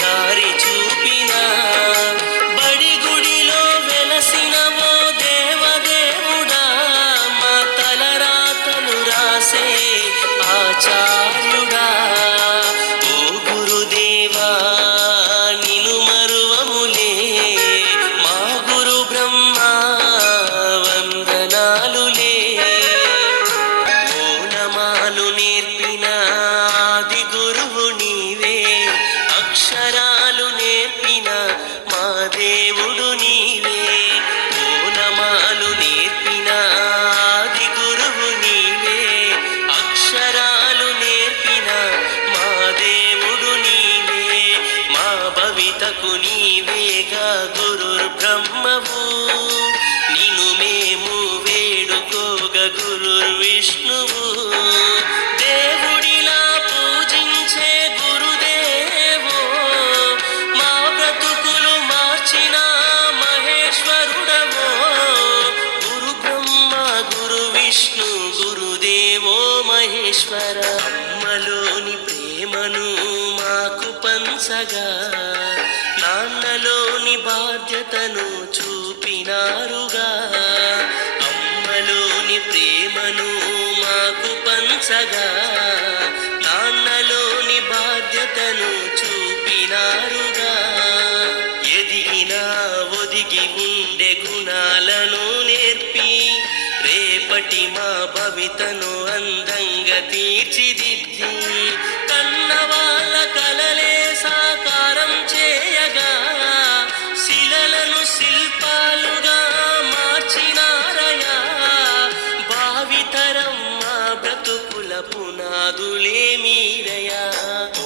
దారి చూపిన బడి గుడిలో వెలసినవో దేవదేవుడా, మా తలరాతలు రాసే ఆచార్యుడా. ఓ గురుదేవా నిను మరువములే, మా గురు బ్రహ్మ వందనాలులే. ఓనమాలు నేర్పిన ఆది గురువు నీవే, అక్షరాలు నేర్పిన మా దేవుడు నీవే. ఓనమాలు నేర్పిన ఆది గురువు నీవే, అక్షరాలు నేర్పిన మా దేవుడు నీవే. మా భవితకు నీవేగా గురుర్ బ్రహ్మవు, నిను మేము వేడుకోగ గురుర్ విష్ణువు. దేవుడిలా పూజించే గురుదేవో, మా బ్రతుకులు మార్చిన మహేశ్వరుడవో. గురు బ్రహ్మ గురు విష్ణు గురుదేవో మహేశ్వర. అమ్మలోని ప్రేమను మాకు పంచగా, నాన్నలోని బాధ్యతను చూపినారుగా. అమ్మలోని ప్రేమను మాకు పంచగా, నాన్నలోని బాధ్యతను చూపినారుగా. ఎదిగినా ఒదిగి ఉండే గుణాలను నేర్పి, రేపటి మా భవితను అందంగా తీర్చిదిద్ది, కన్నవాళ్ళ కలలే సాకారం చేయగా, శిలలను శిల్పాలుగా మార్చినారయా. భావితరం మా బ్రతుకుల పునాదులే మీరయా.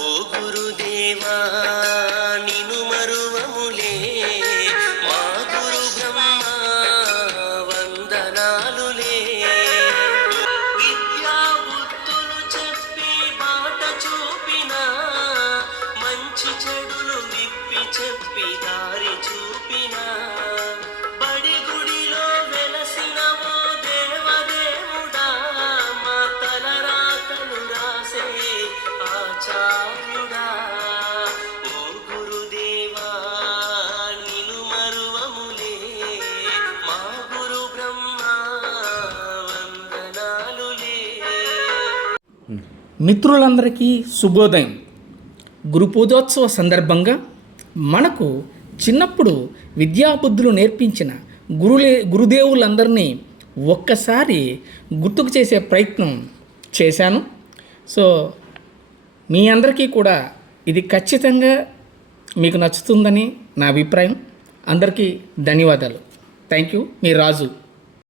ఓ గురుదేవా నిను మరువములే, మా గురు బ్రహ్మ వందనాలులే. విద్యా బుద్ధులు చెప్పి బాట చూపిన, మంచి చెడులు విప్పి చెప్పి దారి చూపిన, బడి గుడిలో వెలసినవో దేవదేవుడా, మా తలరాతలు రాసే ఆచార్యుడా. ఓ గురుదేవా నిను మరువములే, మా గురు బ్రహ్మ వందనాలులే. మిత్రులందరికీ శుభోదయం. గురు పూజోత్సవ సందర్భంగా మనకు చిన్నప్పుడు విద్యాబుద్ధులు నేర్పించిన గురుదేవులందరినీ ఒక్కసారి గుర్తుకు చేసే ప్రయత్నం చేశాను. సో మీ అందరికీ కూడా ఇది ఖచ్చితంగా మీకు నచ్చుతుందని నా అభిప్రాయం. అందరికీ ధన్యవాదాలు. Thank you. Me Raju.